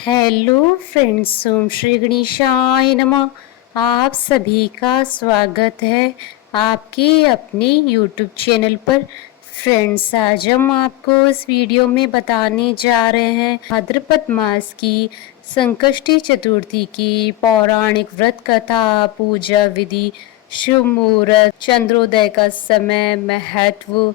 Hello friends, ओम श्री गणेशाय नमः। आप सभी का स्वागत है आपके अपने यूट्यूब चैनल पर। फ्रेंड्स, आज हम आपको इस वीडियो में बताने जा रहे हैं भाद्रपद मास की संकष्टी चतुर्थी की पौराणिक व्रत कथा, पूजा विधि, शुभ मुहूर्त, चंद्रोदय का समय, महत्व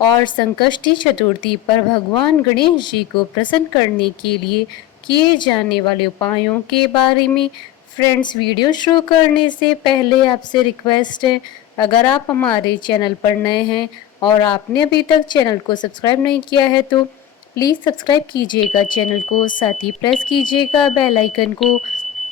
और संकष्टी चतुर्थी पर भगवान गणेश जी को प्रसन्न करने के लिए किए जाने वाले उपायों के बारे में। फ्रेंड्स, वीडियो शुरू करने से पहले आपसे रिक्वेस्ट है, अगर आप हमारे चैनल पर नए हैं और आपने अभी तक चैनल को सब्सक्राइब नहीं किया है तो प्लीज़ सब्सक्राइब कीजिएगा चैनल को, साथ ही प्रेस कीजिएगा बेल आइकन को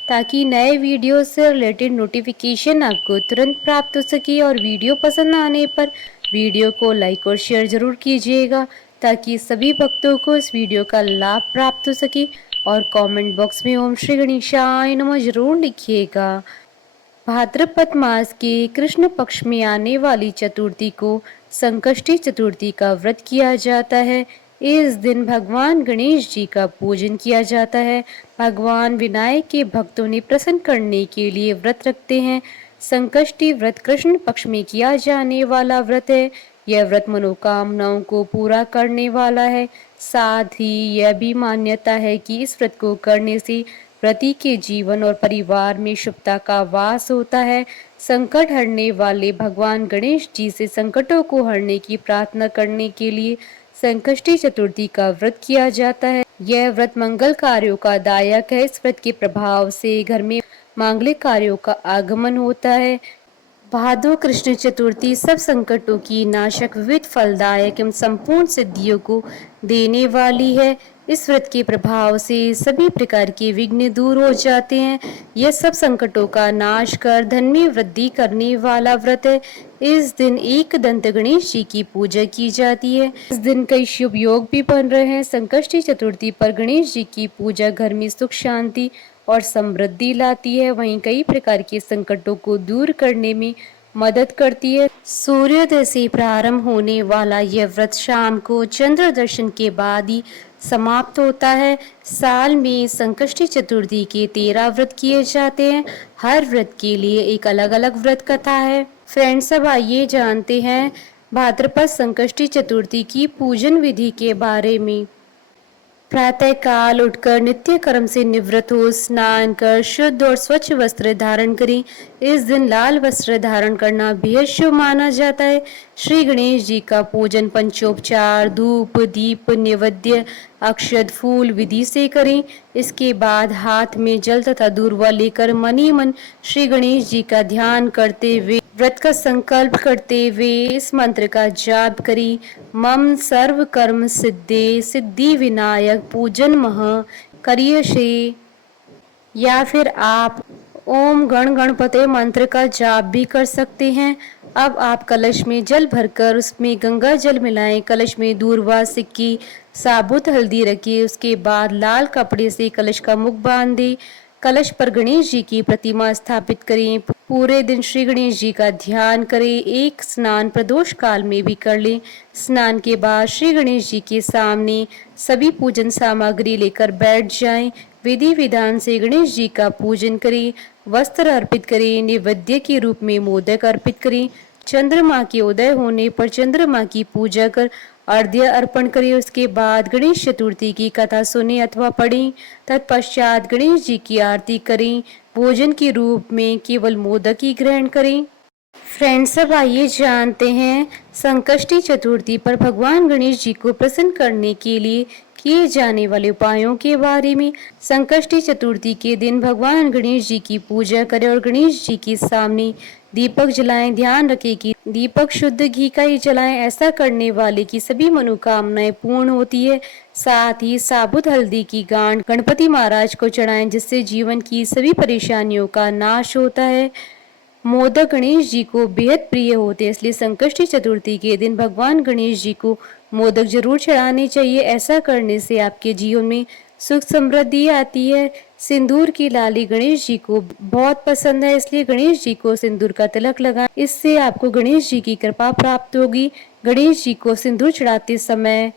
ताकि नए वीडियो से रिलेटेड नोटिफिकेशन आपको तुरंत प्राप्त हो सके। और वीडियो पसंद आने पर वीडियो को लाइक और शेयर ज़रूर कीजिएगा ताकि सभी भक्तों को इस वीडियो का लाभ प्राप्त हो सके। और कमेंट बॉक्स में ओम श्री गणेशाय नमः जरूर लिखिएगा। भाद्रपद मास के कृष्ण पक्ष में आने वाली चतुर्थी को संकष्टी चतुर्थी का व्रत किया जाता है। इस दिन भगवान गणेश जी का पूजन किया जाता है। भगवान विनायक के भक्तों ने प्रसन्न करने के लिए व्रत रखते हैं। संकष्टी व्रत कृष्ण पक्ष में किया जाने वाला व्रत है। यह व्रत मनोकामनाओं को पूरा करने वाला है। साथ ही यह भी मान्यता है कि इस व्रत को करने से व्रती के जीवन और परिवार में शुभता का वास होता है। संकट हरने वाले भगवान गणेश जी से संकटों को हरने की प्रार्थना करने के लिए संकष्टी चतुर्थी का व्रत किया जाता है। यह व्रत मंगल कार्यों का दायक है। इस व्रत के प्रभाव से घर में मांगलिक कार्यों का आगमन होता है। भादो कृष्ण चतुर्थी सब संकटों की नाशक, विविध फलदायक एवं संपूर्ण सिद्धियों को देने वाली है। इस व्रत के प्रभाव से सभी प्रकार के विघ्न दूर हो जाते हैं। यह सब संकटों का नाश कर धन में वृद्धि करने वाला व्रत है। इस दिन एक दंत गणेश जी की पूजा की जाती है। इस दिन कई शुभ योग भी बन रहे हैं। संकष्टी चतुर्थी पर गणेश जी की पूजा घर में सुख, शांति और समृद्धि लाती है। वहीं कई प्रकार के संकटों को दूर करने में मदद करती है। सूर्योदय से प्रारंभ होने वाला यह व्रत शाम को चंद्र दर्शन के बाद ही समाप्त होता है। साल में संकष्टी चतुर्थी के 13 व्रत किए जाते हैं। हर व्रत के लिए एक अलग अलग व्रत कथा है। फ्रेंड्स, अब आइए जानते हैं भाद्रपद संकष्टी चतुर्थी की पूजन विधि के बारे में। प्रातः काल उठकर नित्य कर्म से निवृत्त हो स्नान कर शुद्ध और स्वच्छ वस्त्र धारण करें। इस दिन लाल वस्त्र धारण करना बेहद शुभ माना जाता है। श्री गणेश जी का पूजन पंचोपचार, धूप, दीप, नैवेद्य, अक्षत, फूल विधि से करें। इसके बाद हाथ में जल तथा दूर्वा लेकर मन ही मन श्री गणेश जी का ध्यान करते हुए व्रत का संकल्प करते हुए इस मंत्र का जाप करें। मम सर्व कर्म सिद्धे सिद्धि विनायक पूजन मह करियसे। या फिर आप ओम गण गणपते मंत्र का जाप भी कर सकते हैं। अब आप कलश में जल भरकर उसमें गंगा जल मिलाएं। कलश में दूर्वा, सिक्की, साबुत हल्दी रखिए। उसके बाद लाल कपड़े से कलश का मुख बांध दें। कलश पर गणेश जी की प्रतिमा स्थापित करें। पूरे दिन श्री गणेश जी का ध्यान करें। एक स्नान प्रदोष काल में भी कर लें। स्नान के बाद श्री गणेश जी के सामने सभी पूजन सामग्री लेकर बैठ जाएं। विधि विधान से गणेश जी का पूजन करें। वस्त्र अर्पित करें। नैवेद्य के रूप में मोदक अर्पित करें। चंद्रमा के उदय होने पर चंद्रमा की पूजा कर अर्घ्य अर्पण करें। उसके बाद गणेश चतुर्थी की कथा सुने अथवा पढ़ें। तत्पश्चात गणेश जी की आरती करें। भोजन के रूप में केवल मोदक ही ग्रहण करें। फ्रेंड्स, अब आइए जानते हैं संकष्टी चतुर्थी पर भगवान गणेश जी को प्रसन्न करने के लिए किए जाने वाले उपायों के बारे में। संकष्टी चतुर्थी के दिन भगवान गणेश जी की पूजा करें और गणेश जी के सामने दीपक जलाएं। ध्यान रखें कि दीपक शुद्ध घी का ही जलाएं। ऐसा करने वाले की सभी मनोकामनाएं पूर्ण होती है। साथ ही साबुत हल्दी की गांठ गणपति महाराज को चढ़ाएं, जिससे जीवन की सभी परेशानियों का नाश होता है। मोदक गणेश जी को बेहद प्रिय होते हैं, इसलिए संकष्टी चतुर्थी के दिन भगवान गणेश जी को मोदक जरूर चढ़ाने चाहिए। ऐसा करने से आपके जीवन में सुख समृद्धि आती है। सिंदूर की लाली गणेश जी को बहुत पसंद है, इसलिए गणेश जी को सिंदूर का तिलक लगाएं। इससे आपको गणेश जी की कृपा प्राप्त होगी। गणेश जी को सिंदूर चढ़ाते समय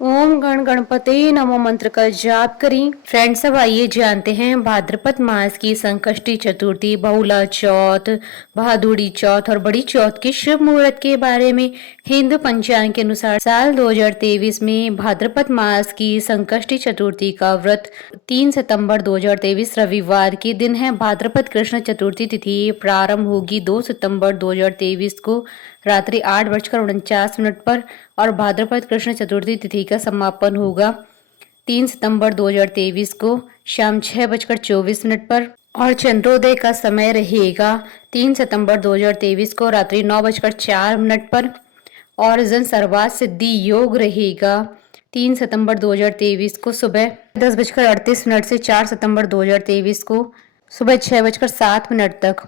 ओम गण गणपति नमो मंत्र का जाप करें। फ्रेंड्स, अब आइए जानते हैं भाद्रपद मास की संकष्टी चतुर्थी, बहुला चौथ, भादुड़ी चौथ और बड़ी चौथ के शुभ मुहूर्त के बारे में। हिंदू पंचांग के अनुसार साल 2023 में भाद्रपद मास की संकष्टी चतुर्थी का व्रत 3 सितंबर 2023 रविवार के दिन है। भाद्रपद कृष्ण चतुर्थी तिथि प्रारंभ होगी 2 सितंबर 2023 को रात्रि 8:49 पर और भाद्रपद कृष्ण चतुर्थी तिथि का समापन होगा 3 सितंबर 2023 को शाम 6:24 पर और चंद्रोदय का समय रहेगा 3 सितंबर 2023 को रात्रि 9:04 पर और जन सर्वात सिद्धि योग रहेगा 3 सितंबर 2023 को सुबह 10:38 से 4 सितंबर 2023 को सुबह 6:07 तक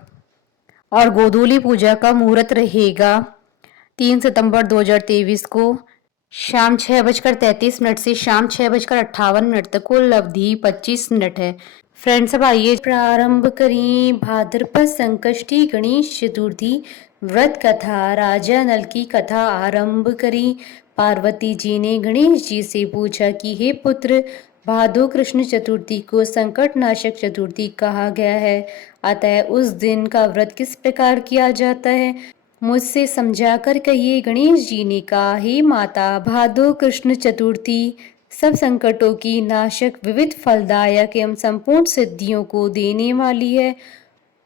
और गोधूली पूजा का मुहूर्त रहेगा 3 सितंबर 2023 को शाम 6:33 से शाम 6:58 तक। कुल अवधि 25 मिनट है। फ्रेंड्स, अब आइए प्रारंभ करें भाद्रपद संकष्टी गणेश चतुर्थी व्रत कथा। राजा नल की कथा आरंभ करें। पार्वती जी ने गणेश जी से पूछा कि हे पुत्र, भादो कृष्ण चतुर्थी को संकट नाशक चतुर्थी कहा गया है, अतः उस दिन का व्रत किस प्रकार किया जाता है, मुझसे समझा कर कहिए। गणेश जी ने कहा, हे माता, भादो कृष्ण चतुर्थी सब संकटों की नाशक, विविध फलदायक एवं संपूर्ण सिद्धियों को देने वाली है।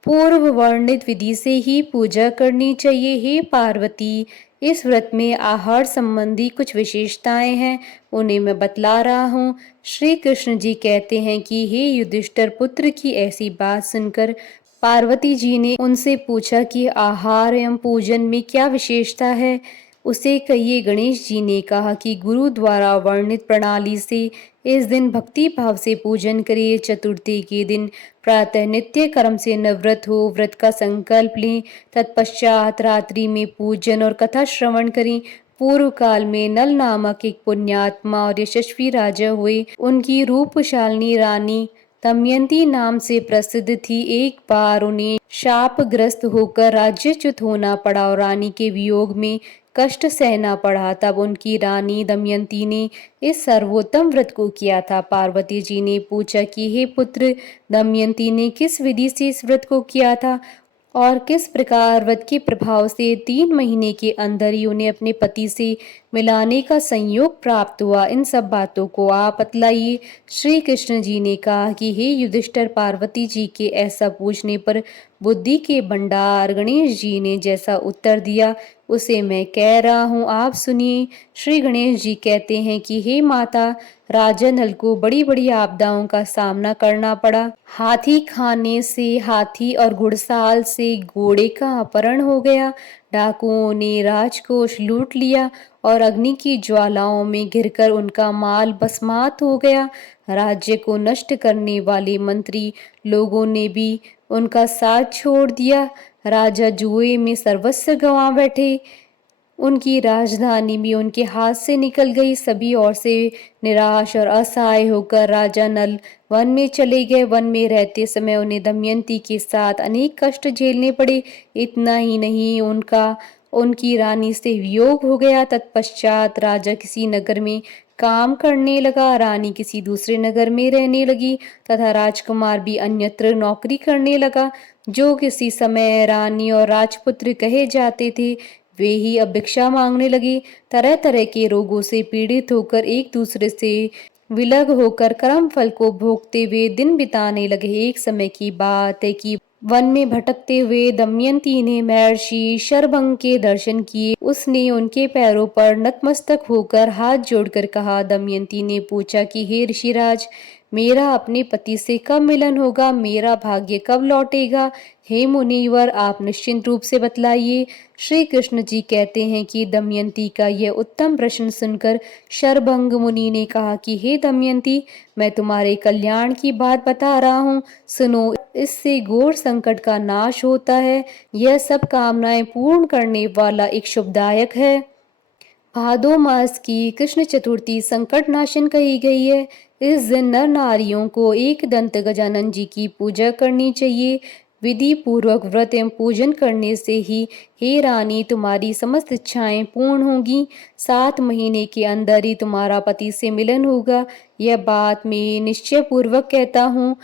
पूर्व वर्णित विधि से ही पूजा करनी चाहिए। हे पार्वती, इस व्रत में आहार संबंधी कुछ विशेषताएं हैं, उन्हें मैं बतला रहा हूँ। श्री कृष्ण जी कहते हैं कि हे युधिष्ठिर पुत्र की ऐसी बात सुनकर पार्वती जी ने उनसे पूछा कि आहार एवं पूजन में क्या विशेषता है, उसे कहिए। गणेश जी ने कहा कि गुरु द्वारा वर्णित प्रणाली से इस दिन भक्ति भाव से पूजन करिए। चतुर्थी के दिन प्रातः नित्य कर्म से निवृत्त हो व्रत का संकल्प लें। तत्पश्चात रात्रि में पूजन और कथा श्रवण करें। पूर्व काल में नल नामक एक पुण्यात्मा और यशस्वी राजा हुए। उनकी रूपशालिनी रानी दमयंती नाम से प्रसिद्ध थी। एक बार उन्हें शापग्रस्त होकर राज्यच्युत होना पड़ा और रानी के वियोग में कष्ट सहना पड़ा। तब उनकी रानी दमयंती ने इस सर्वोत्तम व्रत को किया था। पार्वती जी ने पूछा कि हे पुत्र, दमयंती ने किस विधि से इस व्रत को किया था और किस प्रकार व्रत के प्रभाव से 3 महीने के अंदर ही उन्हें अपने पति से मिलाने का संयोग प्राप्त हुआ, इन सब बातों को आप बतलाइए। श्री कृष्ण जी ने कहा कि हे युधिष्ठिर, पार्वती जी के ऐसा पूछने पर बुद्धि के भंडार गणेश जी ने जैसा उत्तर दिया उसे मैं कह रहा हूँ, आप सुनिए। श्री गणेश जी कहते हैं कि हे माता, राजा नल को बड़ी बड़ी आपदाओं का सामना करना पड़ा। हाथी खाने से हाथी और घुड़साल से घोड़े का अपहरण हो गया। डाकुओं ने राजकोष लूट लिया और अग्नि की ज्वालाओं में घिरकर उनका माल भस्मात हो गया। राज्य को नष्ट करने वाले मंत्री लोगों ने भी उनका साथ छोड़ दिया। राजा जुए में सर्वस्व गंवा बैठे। उनकी राजधानी भी उनके हाथ से निकल गई। सभी ओर से निराश और असहाय होकर राजा नल वन में चले गए। वन में रहते समय उन्हें दमयंती के साथ अनेक कष्ट झेलने पड़े। इतना ही नहीं, उनकी रानी से वियोग हो गया। तत्पश्चात राजा किसी नगर में काम करने लगा, रानी किसी दूसरे नगर में रहने लगी तथा राजकुमार भी अन्यत्र नौकरी करने लगा। जो किसी समय रानी और राजपुत्र कहे जाते थे, वे ही अब भिक्षा मांगने लगे। तरह तरह के रोगों से पीड़ित होकर एक दूसरे से विलग होकर कर्म फल को भोगते हुए दिन बिताने लगे। एक समय की बात है कि वन में भटकते हुए दमयंती ने महर्षि शरभंग के दर्शन किए। उसने उनके पैरों पर नतमस्तक होकर हाथ जोड़कर कहा। दमयंती ने पूछा कि हे ऋषिराज, मेरा अपने पति से कब मिलन होगा, मेरा भाग्य कब लौटेगा? हे मुनिवर, आप निश्चिंत रूप से बतलाइए। श्री कृष्ण जी कहते हैं कि दमयंती का यह उत्तम प्रश्न सुनकर शरभंग मुनि ने कहा कि हे दमयंती, मैं तुम्हारे कल्याण की बात बता रहा हूँ, सुनो। इससे घोर संकट का नाश होता है। यह सब कामनाएं पूर्ण करने वाला एक शुभदायक है। भादो मास की कृष्ण चतुर्थी संकट नाशन कही गई है। इस दिन नर नारियों को एक दंत गजानन जी की पूजा करनी चाहिए। विधि पूर्वक व्रत एवं पूजन करने से ही हे रानी तुम्हारी समस्त इच्छाएं पूर्ण होंगी। 7 महीने के अंदर ही तुम्हारा पति से मिलन होगा। यह बात मैं निश्चय पूर्वक कहता हूँ।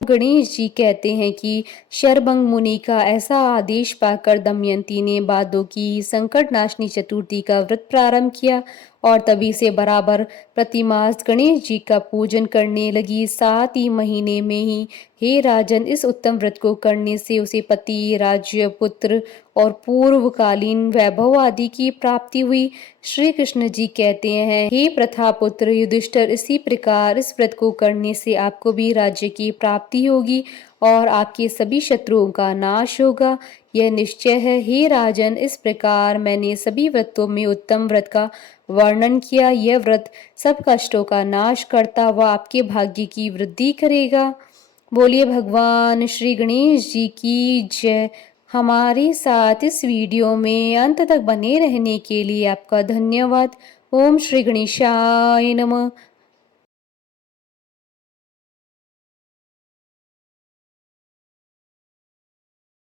गणेश जी कहते हैं कि शरभंग मुनि का ऐसा आदेश पाकर दमयंती ने भादों की संकट नाशनी चतुर्थी का व्रत प्रारंभ किया और तभी से बराबर प्रतिमास गणेश जी का पूजन करने लगी। 7 ही महीने में ही हे राजन, इस उत्तम व्रत को करने से उसे पति, राज्य, पुत्र और पूर्वकालीन वैभव आदि की प्राप्ति हुई। श्री कृष्ण जी कहते हैं, हे प्रथापुत्र युधिष्ठिर, इसी प्रकार इस व्रत को करने से आपको भी राज्य की प्राप्ति होगी और आपके सभी शत्रुओं का नाश होगा। यह निश्चय है। हे राजन, इस प्रकार मैंने सभी व्रतों में उत्तम व्रत का वर्णन किया। यह व्रत सब कष्टों का नाश करता व आपके भाग्य की वृद्धि करेगा। बोलिए भगवान श्री गणेश जी की जय। हमारे साथ इस वीडियो में अंत तक बने रहने के लिए आपका धन्यवाद। ओम श्री गणेशाय नमः।